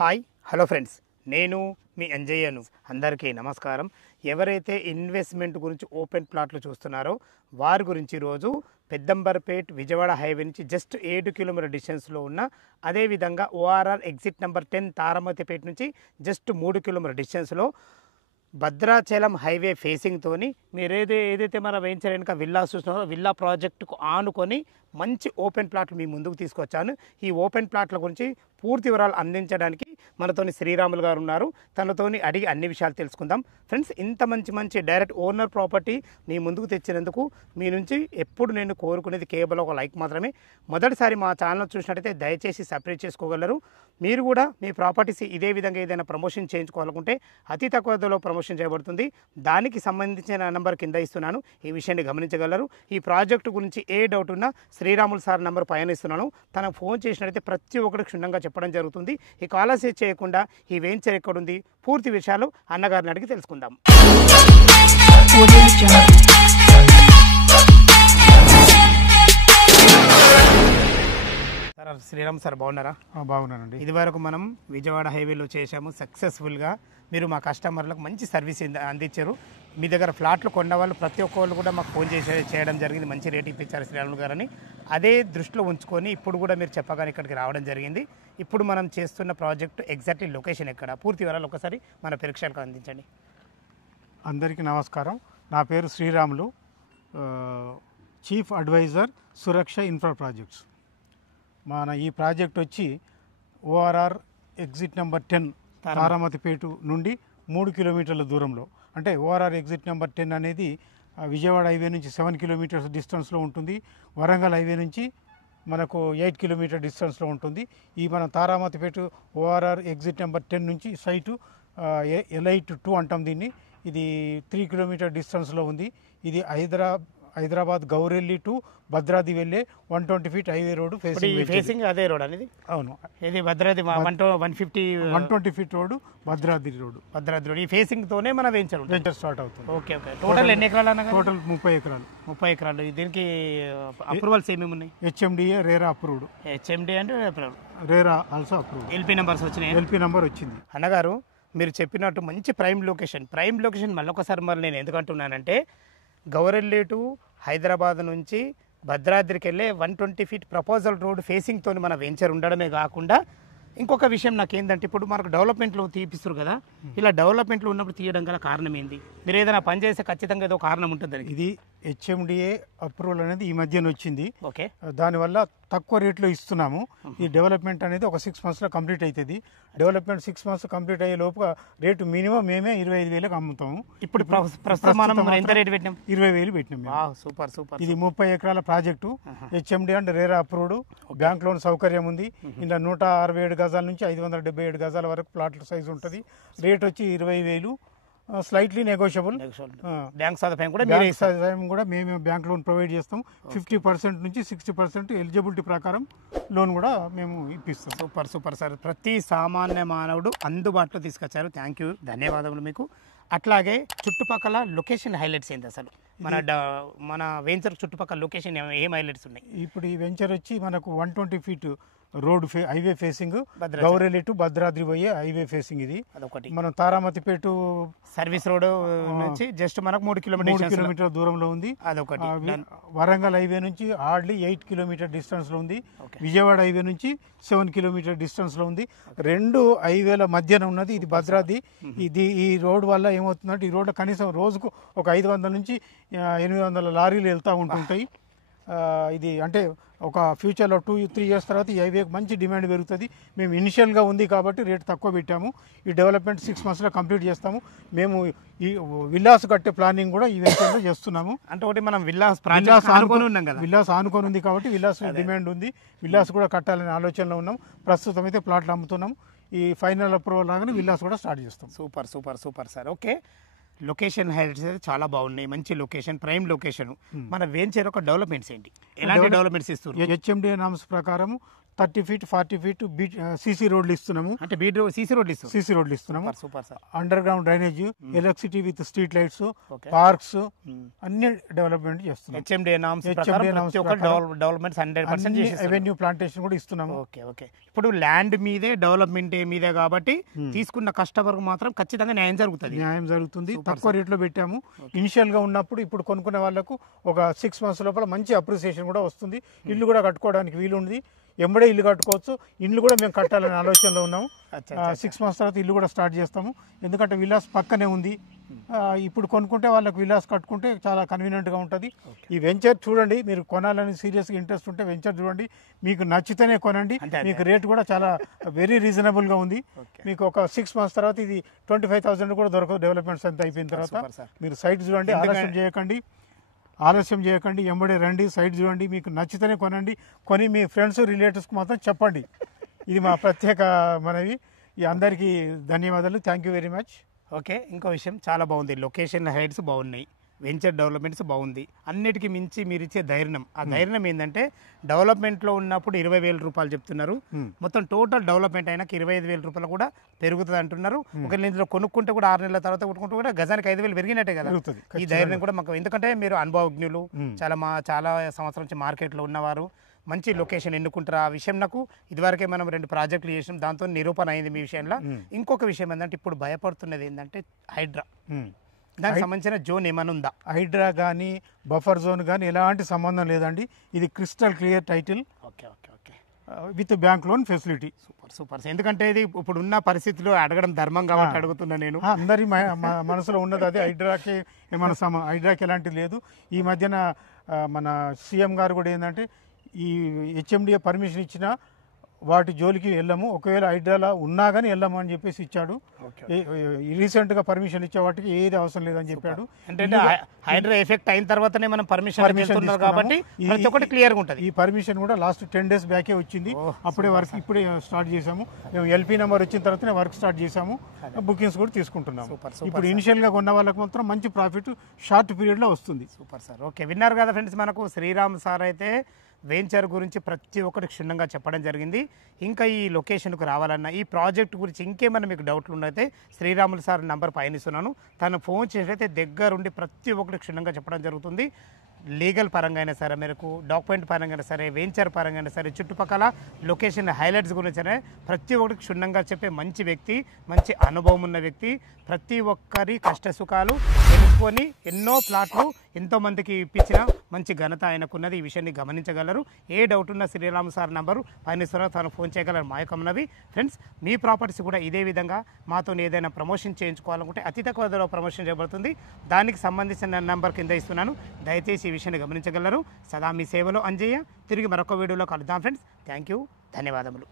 Hi hello friends, నేను మీ అంజయ్యను. అందరికీ నమస్కారం. ఎవరైతే ఇన్వెస్ట్మెంట్ గురించి ఓపెన్ ప్లాట్లు చూస్తున్నారో వారి గురించి ఈరోజు పెద్దంబర్పేట్ విజయవాడ హైవే నుంచి జస్ట్ 7 కిలోమీటర్ డిస్టెన్స్లో ఉన్న, అదేవిధంగా ఓఆర్ఆర్ ఎగ్జిట్ నెంబర్ 10 తారామతిపేట నుంచి జస్ట్ 3 కిలోమీటర్ డిస్టెన్స్లో భద్రాచలం హైవే ఫేసింగ్తోని మీరు ఏదైతే మన వెంచర్ వెనుక విల్లా చూస్తున్నారో విల్లా ప్రాజెక్టుకు ఆనుకొని మంచి ఓపెన్ ప్లాట్లు మీ ముందుకు తీసుకొచ్చాను. ఈ ఓపెన్ ప్లాట్ల గురించి పూర్తి వివరాలు అందించడానికి మనతోని శ్రీరాములు గారు ఉన్నారు. తనతోని అడిగి అన్ని విషయాలు తెలుసుకుందాం. ఫ్రెండ్స్, ఇంత మంచి డైరెక్ట్ ఓనర్ ప్రాపర్టీ మీ ముందుకు తెచ్చినందుకు మీ నుంచి ఎప్పుడు నేను కోరుకునేది కేవలం ఒక లైక్ మాత్రమే. మొదటిసారి మా ఛానల్ చూసినట్టయితే దయచేసి సబ్స్క్రైబ్ చేసుకోగలరు. మీరు కూడా మీ ప్రాపర్టీస్ ఇదే విధంగా ఏదైనా ప్రమోషన్ చేయించుకోవాలనుకుంటే అతి తక్కువ ధరలో ప్రమోషన్ చేయబడుతుంది. దానికి సంబంధించిన నెంబర్ కింద ఇస్తున్నాను, ఈ విషయాన్ని గమనించగలరు. ఈ ప్రాజెక్టు గురించి ఏ డౌట్ ఉన్నా శ్రీరాములు సార్ నెంబర్ పైన ఇస్తున్నాను. తనకు ఫోన్ చేసినట్టయితే ప్రతి ఒక్కరికి క్షుణ్ణంగా చెప్పడం జరుగుతుంది. ఈ కాలసీ చేయకుండా ఈ వెంచర్ ఎక్కడుంది పూర్తి విషయాలు అన్నగారిని అడిగి తెలుసుకుందాం. సార్, శ్రీరామ్ సార్ బాగున్నారా? బాగున్నానండి. ఇదివరకు మనం విజయవాడ హైవేలో చేశాము సక్సెస్ఫుల్గా. మీరు మా కస్టమర్లకు మంచి సర్వీస్ అందించారు. మీ దగ్గర ఫ్లాట్లు కొన్న వాళ్ళు ప్రతి ఒక్కళ్ళు కూడా మాకు ఫోన్ చేయడం జరిగింది. మంచి రేట్ ఇప్పించారు శ్రీరాములు గారని. అదే దృష్టిలో ఉంచుకొని ఇప్పుడు కూడా మీరు చెప్పగానే ఇక్కడికి రావడం జరిగింది. ఇప్పుడు మనం చేస్తున్న ప్రాజెక్టు ఎగ్జాక్ట్లీ లొకేషన్ ఎక్కడ, పూర్తి వివరాలు ఒకసారి మన ప్రేక్షకులకు అందించండి. అందరికీ నమస్కారం. నా పేరు శ్రీరాములు, చీఫ్ అడ్వైజర్ సురక్ష ఇన్ఫ్రా ప్రాజెక్ట్స్. మన ఈ ప్రాజెక్ట్ వచ్చి ఓఆర్ఆర్ ఎగ్జిట్ నెంబర్ 10 తారామతిపేట నుండి 3 కిలోమీటర్ల దూరంలో, అంటే ఓఆర్ఆర్ ఎగ్జిట్ నెంబర్ 10 అనేది విజయవాడ హైవే నుంచి 7 కిలోమీటర్స్ డిస్టెన్స్లో ఉంటుంది. వరంగల్ హైవే నుంచి మనకు 8 కిలోమీటర్ డిస్టెన్స్లో ఉంటుంది. ఈ మన తారామతిపేట ఓఆర్ఆర్ ఎగ్జిట్ నెంబర్ 10 నుంచి సైటు ఎలైట్ 2 అంటాం దీన్ని. ఇది 3 కిలోమీటర్ డిస్టెన్స్లో ఉంది. ఇది హైదరాబాద్ గౌరెల్లి టు భద్రాద్రి వెళ్ళే 120 ఫీట్ హైవే రోడ్ ఫేసింగ్ అదే రోడ్ అనేది. అవును, ఇది Bhadradri 120 feet road Bhadradri road. ఈ ఫేసింగ్ తోనే మన వెంచర్ స్టార్ట్ అవుతుంది. ఓకే. టోటల్ ఎన్ని ఎకరాలు అన్న? టోటల్ 30 ఎకరాలు. 30 ఎకరాలు. దీనికి అప్రూవల్స్ ఏమేమి ఉన్నాయి? HMDA RERA approved. హెచ్ఎండి అంటే RERA also approved. LP numbers వచ్చినాయి. ఎల్పీ నెంబర్ వచ్చింది. అన్నగారు, మీరు చెప్పినట్టు మంచి ప్రైమ్ లొకేషన్ మళ్ళొకసారి మరి నేను ఎందుకంటున్నానంటే, గౌరెల్లి టు హైదరాబాద్ నుంచి భద్రాద్రికి వెళ్ళే 120 ఫీట్ ప్రపోజల్ రోడ్ ఫేసింగ్తో మన వెంచర్ ఉండడమే కాకుండా ఇంకొక విషయం నాకేంటంటే, ఇప్పుడు మనకు డెవలప్మెంట్లో తీపిస్తారు కదా, ఇలా డెవలప్మెంట్లో ఉన్నప్పుడు తీయడం గల కారణం ఏంది? మీరు ఏదైనా పని చేస్తే ఖచ్చితంగా ఏదో కారణం ఉంటుంది. ఇది హెచ్ఎండిఏ అప్రూవల్ అనేది ఈ మధ్యన వచ్చింది. ఓకే. దానివల్ల తక్కువ రేట్లో ఇస్తున్నాము. ఈ డెవలప్మెంట్ అనేది ఒక 6 మంత్స్లో కంప్లీట్ అవుతుంది. డెవలప్మెంట్ 6 మంత్స్ కంప్లీట్ అయ్యే లోపుగా రేటు మినిమం మేమే 25,000కి అమ్ముతాము. ఇప్పుడు ప్రస్తుతం మనం ఎంత రేటు పెట్టినాం? 20,000 పెట్టినాం. సూపర్. ఇది 30 ఎకరాల ప్రాజెక్టు. హెచ్ఎండి అంటే రేరా అప్రూవ్డ్. బ్యాంక్ లోన్ సౌకర్యం ఉంది. ఇలా 167 గజాల నుంచి 577 గజాల వరకు ప్లాట్ల సైజు ఉంటుంది. రేట్ వచ్చి 20,000. Slightly negotiable. బ్యాంక్ సదుపాయం కూడా మేము బ్యాంక్ లోన్ ప్రొవైడ్ చేస్తాం. 50% నుంచి 60% ఎలిజిబిలిటీ ప్రకారం లోన్ కూడా మేము ఇప్పిస్తాం. Super sir. ప్రతి సామాన్య మానవుడు అందుబాటులో తీసుకొచ్చారు. థ్యాంక్ యూ, ధన్యవాదములు మీకు. అట్లాగే చుట్టుపక్కల లొకేషన్ హైలైట్స్ ఏంటి అసలు? మన వెంచర్ చుట్టుపక్కల లొకేషన్ ఏం హైలైట్స్ ఉన్నాయి? ఇప్పుడు ఈ వెంచర్ వచ్చి మనకు 120 feet road highway facing, Gowrelli to Bhadradri పోయే హైవే ఫేసింగ్. ఇది అదొకటి. మనం తారామతిపేట సర్వీస్ రోడ్ నుంచి జస్ట్ మనకు 3 కిలోమీటర్ దూరంలో ఉంది. అదొకటి. వరంగల్ హైవే నుంచి హార్డ్లీ 8 కిలోమీటర్ డిస్టెన్స్ లో ఉంది. విజయవాడ హైవే నుంచి 7 కిలోమీటర్ డిస్టెన్స్ లో ఉంది. 2 హైవేల మధ్యన ఉన్నది ఇది భద్రాద్రి. ఈ రోడ్ వల్ల ఏమవుతుందంటే, ఈ రోడ్లో కనీసం రోజుకు ఒక 500 నుంచి 800 లారీలు వెళ్తూ ఉంటుంటాయి. ఇది అంటే ఒక ఫ్యూచర్లో 2-3 ఇయర్స్ తర్వాత ఈ హైవేకి మంచి డిమాండ్ పెరుగుతుంది. మేము ఇనిషియల్గా ఉంది కాబట్టి రేట్ తక్కువ పెట్టాము. ఈ డెవలప్మెంట్ 6 మంత్స్లో కంప్లీట్ చేస్తాము. మేము ఈ విల్లాస్ కట్టే ప్లానింగ్ కూడా ఈ వెంచర్లో చేస్తున్నాము. అంటే ఒకటి మనం విల్లాస్ ఆనుకొని ఉంది కాబట్టి విల్లాస్ డిమాండ్ ఉంది. విల్లాస్ కూడా కట్టాలనే ఆలోచనలో ఉన్నాం. ప్రస్తుతం అయితే ప్లాట్లు అమ్ముతున్నాం. ఈ ఫైనల్ అప్రూవల్ లాగానే విల్లాస్ కూడా స్టార్ట్ చేస్తాం. Super sir. Okay. Location highlights అయితే చాలా బాగున్నాయి. మంచి లొకేషన్, ప్రైమ్ లొకేషన్. మన వెంచర్ ఒక డెవలప్మెంట్స్ ఏంటి, ఎలాంటి డెవలప్మెంట్స్ ఇస్తారు? హెచ్ఎండిఏ నామ్స్ ప్రకారం 30 feet 40 feet సీసీ రోడ్లు ఇస్తున్నాము. అంటే బీడ్ సీసీ రోడ్లు ఇస్తాం. సీసీ రోడ్లు ఇస్తున్నాము. Super sir. Under ground drainage, electricity with street lights, Okay. Parks అన్ని డెవలప్మెంట్ చేస్తున్నాం. హెచ్ఎండి డెవలప్మెంట్స్ 100% చేసేస్తాం. రెవెన్యూ ప్లాంటేషన్ కూడా ఇస్తున్నాము. Okay okay. ఇప్పుడు ల్యాండ్ మీదే డెవలప్మెంట్ మీదే కాబట్టి తీసుకున్న కస్టమర్ మాత్రం ఖచ్చితంగా న్యాయం జరుగుతుంది. న్యాయం జరుగుతుంది. తక్కువ రేట్లో పెట్టాము. ఇనిషియల్ గా ఉన్నప్పుడు ఇప్పుడు కొనుక్కునే వాళ్ళకు ఒక 6 months లోపల మంచి అప్రిసియేషన్ కూడా వస్తుంది. ఇల్లు కూడా కట్టుకోవడానికి వీలుంది. ఎంబడే ఇల్లు కట్టుకోవచ్చు. ఇల్లు కూడా మేము కట్టాలనే ఆలోచనలో ఉన్నాము. 6 months తర్వాత ఇల్లు కూడా స్టార్ట్ చేస్తాము. ఎందుకంటే విలాస్ పక్కనే ఉంది. ఇప్పుడు కొనుక్కుంటే వాళ్ళకి విలాస్ కట్టుకుంటే చాలా కన్వీనియంట్గా ఉంటుంది. ఈ వెంచర్ చూడండి, మీరు కొనాలని సీరియస్గా ఇంట్రెస్ట్ ఉంటే వెంచర్ చూడండి. మీకు నచ్చితేనే కొనండి. మీకు రేట్ కూడా చాలా వెరీ రీజనబుల్గా ఉంది. మీకు ఒక 6 months తర్వాత ఇది 25,000 కూడా దొరకదు. డెవలప్మెంట్స్ అంతా అయిపోయిన తర్వాత మీరు సైట్ చూడండి. ఆలస్యం చేయకండి, ఎంబడే రండి, సైట్ చూడండి. మీకు నచ్చితేనే కొనండి. కొని మీ ఫ్రెండ్స్ రిలేటివ్స్కి మాత్రం చెప్పండి. ఇది మా ప్రత్యేక మనవి. ఈ అందరికీ ధన్యవాదాలు. Thank you very much. Okay. ఇంకో విషయం చాలా బాగుంది. లొకేషన్ హైట్స్ బాగున్నాయి, వెంచర్ డెవలప్మెంట్స్ బాగుంది. అన్నిటికీ మించి మీరు ఇచ్చే ధైర్యం, ఆ ధైర్యం ఏంటంటే డెవలప్మెంట్లో ఉన్నప్పుడు 20,000 రూపాయలు చెప్తున్నారు. మొత్తం టోటల్ డెవలప్మెంట్ అయినాక 25,000 రూపాయలు కూడా పెరుగుతుంది అంటున్నారు. ఒకవేళ ఇందులో కొనుక్కుంటే కూడా 6 నెలల తర్వాత కొనుక్కుంటే కూడా గజానికి 5,000 పెరిగినట్టే కదా. ఈ ధైర్యం కూడా మాకు, ఎందుకంటే మీరు అనుభవజ్ఞులు, చాలా సంవత్సరం నుంచి మార్కెట్లో ఉన్నవారు, మంచి లొకేషన్ ఎన్నుకుంటారు. ఆ విషయం నాకు ఇదివరకే మనం 2 ప్రాజెక్టులు చేసినాం, దాంతో నిరూపణ అయింది మీ విషయంలో. ఇంకొక విషయం ఏంటంటే ఇప్పుడు భయపడుతున్నది ఏంటంటే హైడ్రా, దానికి సంబంధించిన జోన్ ఏమైనా ఉందా? హైడ్రా కానీ బఫర్ జోన్ కానీ ఎలాంటి సంబంధం లేదండి. ఇది crystal clear title. Okay okay okay. With bank loan facility. Super super. ఎందుకంటే ఇది ఇప్పుడు ఉన్న పరిస్థితిలో అడగడం ధర్మం కాబట్టి అడుగుతున్నా నేను. అందరి మనసులో ఉన్నది అదే. హైడ్రాకి ఎలాంటిది లేదు. ఈ మధ్యన మన సీఎం గారు కూడా ఏంటంటే ఈ హెచ్ఎండిఏ పర్మిషన్ ఇచ్చినా వాటి జోలికి వెళ్ళము, ఒకవేళ హైడ్రాలా ఉన్నా కానీ వెళ్ళము అని చెప్పేసి ఇచ్చాడు. రీసెంట్గా పర్మిషన్ ఇచ్చే వాటికి ఏది అవసరం లేదని చెప్పాడు. అంటే హైడ్రా ఎఫెక్ట్ అయిన తర్వాతనే మనం పర్మిషన్ కాబట్టి ప్రతి ఒక్కటి క్లియర్గా ఉంటుంది. ఈ పర్మిషన్ కూడా లాస్ట్ 10 days బ్యాకే వచ్చింది. అప్పుడే వర్క్ ఇప్పుడే స్టార్ట్ చేసాము. మేము ఎల్పీ నెంబర్ వచ్చిన తర్వాతనే వర్క్ స్టార్ట్ చేసాము. బుకింగ్స్ కూడా తీసుకుంటున్నాము. ఇప్పుడు ఇనిషియల్ గా కొన్న వాళ్ళకి మాత్రం మంచి ప్రాఫిట్ షార్ట్ పీరియడ్ లో వస్తుంది. Super sir. ఓకే, విన్నారు కదా ఫ్రెండ్స్, మనకు శ్రీరామ్ సార్ అయితే వెంచర్ గురించి ప్రతి ఒక్కటి క్షుణ్ణంగా చెప్పడం జరిగింది. ఇంకా ఈ లొకేషన్కు రావాలన్నా, ఈ ప్రాజెక్ట్ గురించి ఇంకేమైనా మీకు డౌట్లు ఉన్నైతే శ్రీరాములు సార్ నంబర్ పయనిస్తున్నాను, తను ఫోన్ చేసినైతే దగ్గరుండి ప్రతి ఒక్కటి క్షుణ్ణంగా చెప్పడం జరుగుతుంది. లీగల్ పరంగా అయినా సరే, మేరకు డాక్యుమెంట్ పరంగా అయినా సరే, వెంచర్ పరంగా అయినా సరే, చుట్టుపక్కల లొకేషన్ హైలైట్స్ గురించి ప్రతి ఒక్కరికి క్షుణ్ణంగా చెప్పే మంచి వ్యక్తి, మంచి అనుభవం ఉన్న వ్యక్తి. ప్రతి ఒక్కరి కష్ట సుఖాలు తెలుసుకొని ఎన్నో ప్లాట్లు ఎంతోమందికి ఇప్పించిన మంచి ఘనత ఆయనకున్నది. ఈ విషయాన్ని గమనించగలరు. ఏ డౌట్ ఉన్న శ్రీరామ్ సార్ నంబరు పైన తను ఫోన్ చేయగలరు. మా యొక్క మనవి ఫ్రెండ్స్, మీ ప్రాపర్టీస్ కూడా ఇదే విధంగా మాతో ఏదైనా ప్రమోషన్ చేయించుకోవాలనుకుంటే అతి తక్కువ ధరలో ప్రమోషన్ చేయబడుతుంది. దానికి సంబంధించిన నెంబర్ కింద ఇస్తున్నాను, దయచేసి ఈ విషయాన్ని గమనించగలరు. సదా మీ సేవలో అంజయ్య. తిరిగి మరొక వీడియోలో కలుద్దాం ఫ్రెండ్స్. థ్యాంక్ యూ, ధన్యవాదములు.